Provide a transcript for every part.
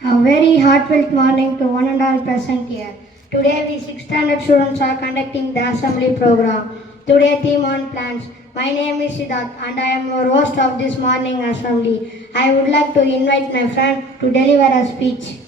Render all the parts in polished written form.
A very heartfelt morning to one and all present here. Today we 6th standard students are conducting the assembly program. Today theme on plants. My name is Siddharth and I am your host of this morning assembly. I would like to invite my friend to deliver a speech.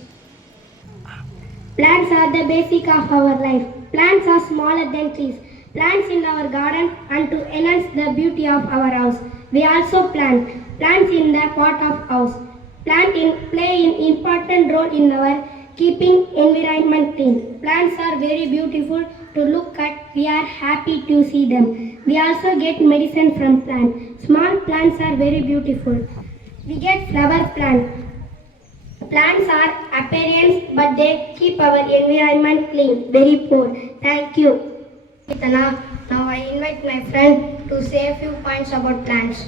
Plants are the basic of our life. Plants are smaller than trees. Plants in our garden and to enhance the beauty of our house. We also plant plants in the pot of house. Play an important role in our keeping environment clean. Plants are very beautiful to look at. We are happy to see them. We also get medicine from plants. Small plants are very beautiful. We get flower plants. Plants are appearance, but they keep our environment clean. Very poor. Thank you. Now I invite my friend to say a few points about plants.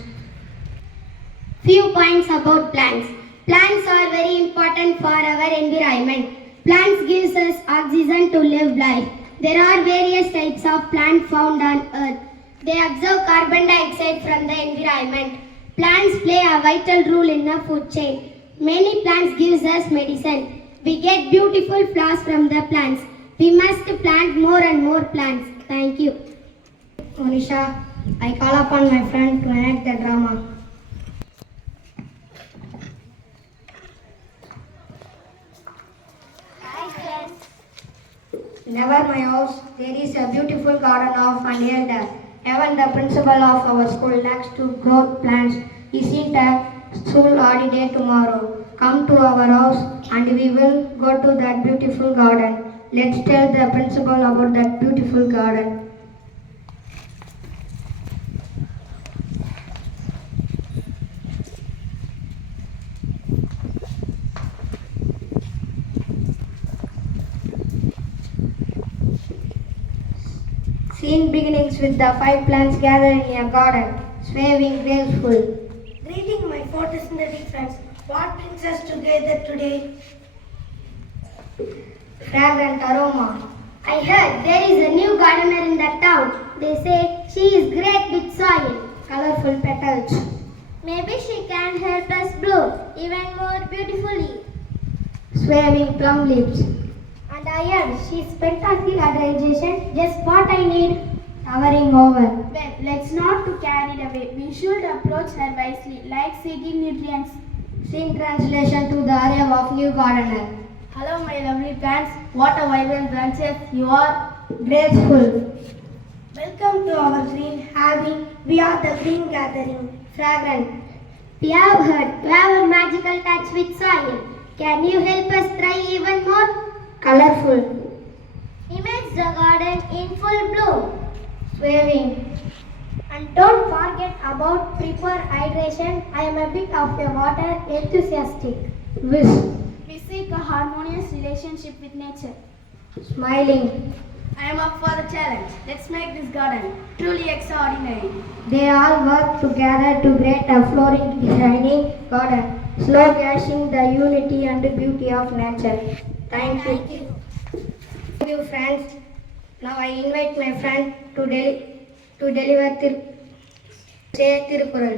Few points about plants. Plants are very important for our environment. Plants gives us oxygen to live life. There are various types of plants found on earth. They absorb carbon dioxide from the environment. Plants play a vital role in the food chain. Many plants gives us medicine. We get beautiful flowers from the plants. We must plant more and more plants. Thank you. Monisha, I call upon my friend to enact the drama. Never my house, there is a beautiful garden of an elder. Even the principal of our school likes to grow plants. Isn't a school holiday tomorrow? Come to our house and we will go to that beautiful garden. Let's tell the principal about that beautiful garden. Scene beginnings with the 5 plants gathered in a garden, swaying graceful. Greeting my photosynthetic friends. What brings us together today? Fragrant aroma. I heard there is a new gardener in the town. They say she is great with soil. Colorful petals. Maybe she can help us bloom even more beautifully. Swaying plum leaves. And I heard she's fantastic at hydration, just what I need. Towering over. Well, let's not to carry it away. We should approach her wisely, like seeking nutrients. Scene translation to the area of new gardener. Hello, my lovely plants. What a vibrant branches you are. Graceful. Welcome to our green having. We are the green gathering. Fragrant. We have heard you have a magical touch with soil. Can you help us try even more? Colorful. Image the garden in full bloom. Swaying. And don't forget about proper hydration. I am a bit of a water enthusiastic. Whisk. We seek a harmonious relationship with nature. Smiling. I am up for the challenge. Let's make this garden truly extraordinary. They all work together to create a flourishing, shining garden, slow catching the unity and beauty of nature. Thank you. Thank you, friends. Now I invite my friend to deliver Tirukkural.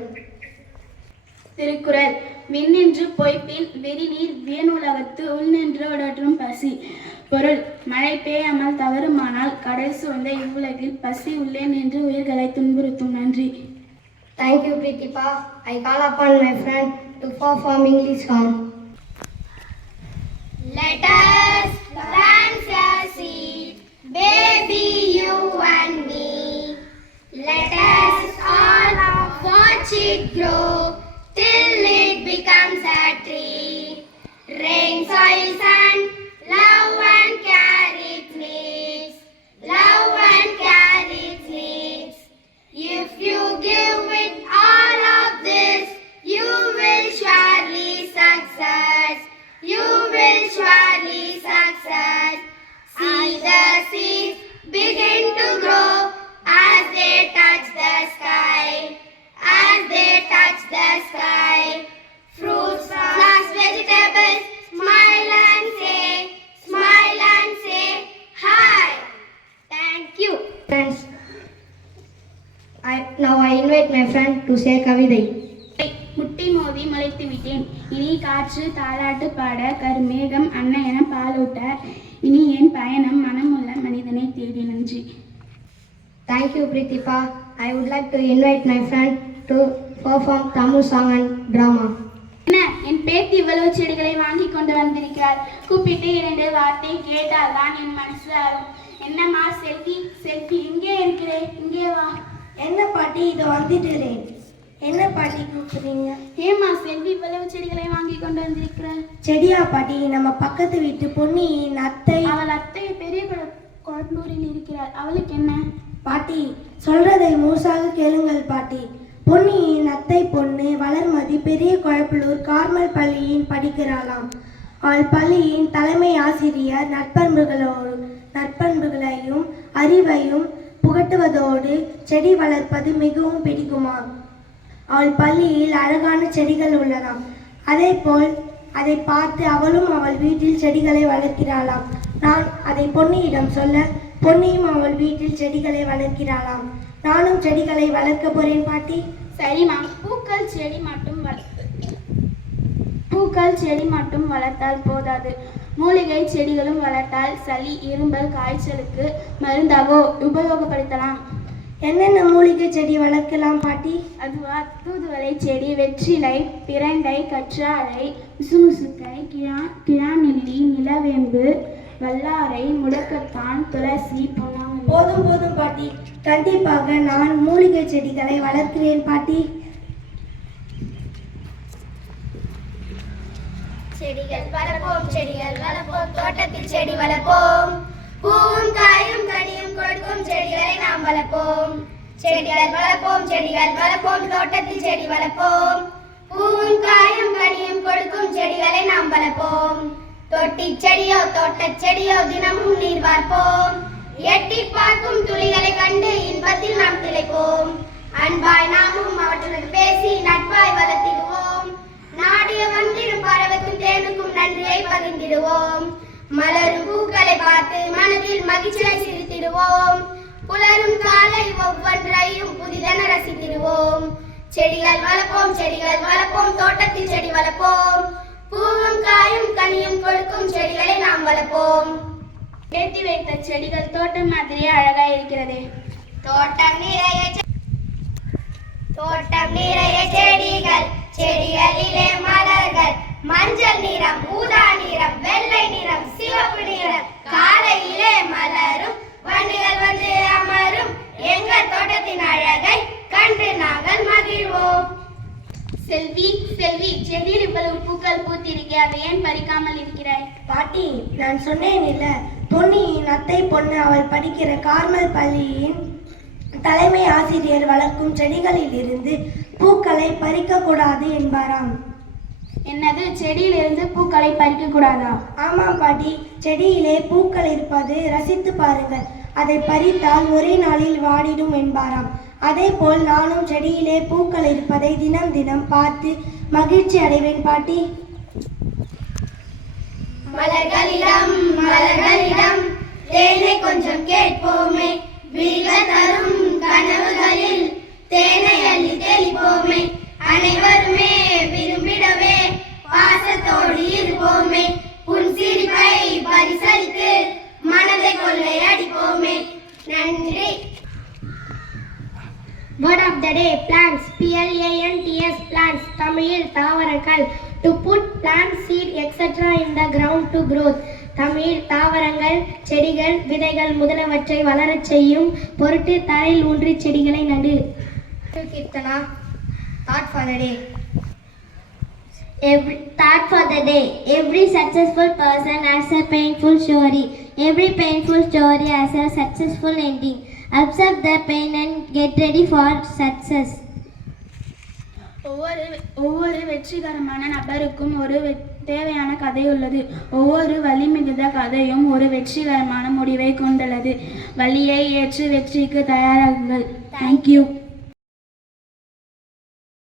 Thirukkural விண்ணின்று பொய்ப்பின் வெறிநீர் வியனுலகத்து உள்நின்று விடற்றும் பசி. பொருள் மழை பெய்யாமல் தவறுமானால் கடல் சூழ்ந்த இவ்வுலகில் பசி உள்ளே நின்று உயிர்களை துன்புறுத்தும். நன்றி. Thank you, Pritipa. I call upon my friend to perform English song. Let us plant a seed, baby, you and me. Let us all watch it grow till it becomes a tree. Rain, soil, sun, love and care its needs. Love and care its needs. If you give it all of this, you will surely success. You will surely success. See the seeds begin to grow as they touch the sky. As they touch the sky. Fruits, flowers, vegetables, smile and say hi. Thank you. Friends, now I invite my friend to say Kavidai. முட்டி மோதி முளைத்து விட்டேன். இனி காற்று தாலாட்டு பாட, கருமேகம் அன்ன என பாலூட்ட, இனி என் பயணம் மனமுள்ள மனிதனை தேடி. நன்றி. Thank you, Prithipa. I would like to invite my friend to perform Tamil song and drama. என்ன, என் பேத்தி இவ்வளவு செடிகளை வாங்கி கொண்டு வந்திருக்கிறார். கூப்பிட்டு 2 வார்த்தை கேட்டால் தான் என் மனசு ஆகும். என்னம்மா செல்வி, செல்வி எங்கே இருக்கிறேன்? இங்கே வா. என்ன பாட்டி, இதை வந்துட்டுறேன். என்ன பாட்டி கூப்பிடுறீங்க? ஏம்மா செல்வி இவ்வளவு செடிகளை வாங்கி கொண்டு வந்திருக்கிறார்? செடியா பாட்டி? நம்ம பக்கத்து வீட்டு பொன்னியின் அத்தை. அவள் அத்தை பெரிய குளத்தூரில் இருக்கிறார். அவளுக்கு என்ன? பாட்டி சொல்றதை முழுசாக கேளுங்கள் பாட்டி. பொன்னியின் அத்தை பொண்ணு வளர்மதி பெரிய குழப்பலூர் கார்மல் பள்ளியின் படிக்கிறாளாம். அவள் பள்ளியின் தலைமை ஆசிரியர் நற்பண்புகளையும் அறிவையும் புகட்டுவதோடு செடி வளர்ப்பது மிகவும் பிடிக்குமாம். அவள் பள்ளியில் அழகான செடிகள் உள்ளதாம். அதேபோல் அதை பார்த்து அவளும் அவள் வீட்டில் செடிகளை வளர்க்கிறாளாம். நான் அதை பொன்னியிடம் சொல்ல, பொன்னியும் அவள் வீட்டில் செடிகளை வளர்க்கிறாளாம். நானும் செடிகளை வளர்க்க போறேன் பாட்டி. சரிம்மா, பூக்கள் செடி மட்டும் வளர்த்தால் போதாது. மூலிகை செடிகளும் வளர்த்தால் சளி, இரும்பல், காய்ச்சலுக்கு மருந்தாக உபயோகப்படுத்தலாம். என்னென்ன மூலிகை செடி வளர்க்கலாம் பாட்டி? அதுவா, தூதுவளை செடி, வெற்றிலை, பிரண்டை, கற்றாழை, முசுமுசுக்கை, கிழாநெல்லி, நிலவேம்பு, வல்லாரை, முடக்கத்தான், துளசி, பொன்னாங்கண்ணி. போதும் பாட்டி, கண்டிப்பாக நான் மூலிகை செடிகளை வளர்க்கிறேன் பாட்டி. செடிகள் வளர்ப்போம், செடிகள் வளர்ப்போம், தோட்டத்தில் செடி வளர்ப்போம். பூவும் காயும் கனியும் கொடுக்கும் செடிகளை நாம் வளர்ப்போம். செடிகள் வளர்ப்போம், செடிகள் வளர்ப்போம், தோட்டத்தில் செடி வளர்ப்போம். பூவும் காயும் கனியும் கொடுக்கும் செடிகளை நாம் வளர்ப்போம். தொட்டி செடியோ தோட்டச் செடியோ தினமும் நீர் வார்ப்போம். எட்டி பார்க்கும் துளிகளை கண்டு இன்பத்தில் நாம் திளைப்போம். அன்பாய் நாமும் அவற்றுடன் பேசி நட்பாய் வளர்த்திடுவோம். நாடிய வந்திடும் பறவைக்கும் தேனுக்கும் நன்றியை பகிர்ந்திடுவோம். மலரும் பூக்களை பார்த்து மனதில் மகிழ்ச்சியை சிரித்திடுவோம். புலரும் காலை ஒவ்வொன்றையும் புதிதென ரசித்திடுவோம். செடிகள் வளர்ப்போம், செடிகள் வளர்ப்போம், தோட்டத்தில் செடி வளர்ப்போம். பூவும் காயும் கனியும் கொடுக்கும் செடிகளை நாம் வளர்ப்போம். ஏற்றி வைத்த செடிகள் தோட்டம் மாதிரியே அழகா இருக்கிறது. தோட்டம் நிறைய செடிகள், செடிகளிலே மலர்கள். மஞ்சள் நிறம், ஊதா நிறம், வெள்ளை நிறம், சிவப்பு நிறம். காலையிலே மலரும், வண்டுகள் வந்து அமரும். எங்கள் தோட்டத்தின் அழகை கண்டு நாங்கள் மகிழ்வோம். செல்வி, செல்வி, செடியில் இவ்வளவு பூக்கள் பூத்திருக்கே, அதை ஏன் பறிக்காமல் இருக்கிறாய்? பாட்டி, நான் சொன்னேன் இல்ல, பொன்னியின் அத்தை பொண்ணு அவள் படிக்கிற கார்மல் பள்ளியின் தலைமை ஆசிரியர் வளர்க்கும் செடிகளில் இருந்து பூக்களை பறிக்க கூடாது என்பாராம். என்னது, செடியிலிருந்து பூக்களை பறிக்க கூடாதா? ஆமாம் பாட்டி, செடியிலே பூக்கள் இருப்பது ரசித்து பாருங்கள். அதை பறித்தால் ஒரே நாளில் வாடிடும் என்பாராம். அதே போல் நானும் செடியிலே பூக்கள் இருப்பதை தினம் தினம் பார்த்து மகிழ்ச்சி அடைவேன் பாட்டி. மலர்களிடம் தேனை கொஞ்சம் கேட்போமே. விழிகள் தரும் கனவுகளில் தேனை அள்ளி தெளிப்போமே. அனைவருமே விரும்பிடவே பாசத்தோடு இருப்போமே. புன்சிரிப்பை பரிசளித்து மனதை கொள்ளையடிப்போமே. நன்றி. Word of the day: plants. Plants, plants. தமிழில் தாவரங்கள். To put plant, seed, etc. in the ground to growth. தமிழில் தாவரங்கள், செடிகள், விதைகள் முதலவற்றை வளரச் செய்யும் பொருட்டு தரையில் ஊன்றி செடிகளை நடு. Kirtana, thought for the day. Thought for the day. Every successful person has a painful story. Every painful story has a successful ending. Observe the pain and get ready for success. ஒவ்வொரு வெற்றிகரமான நபருக்கும் ஒரு தேவையான கதை உள்ளது. ஒவ்வொரு வலி மிகுந்த கதையும் ஒரு வெற்றிகரமான முடிவை கொண்டுள்ளது. வலியை ஏற்று வெற்றிக்கு தயாராகுங்கள். தேங்க்யூ.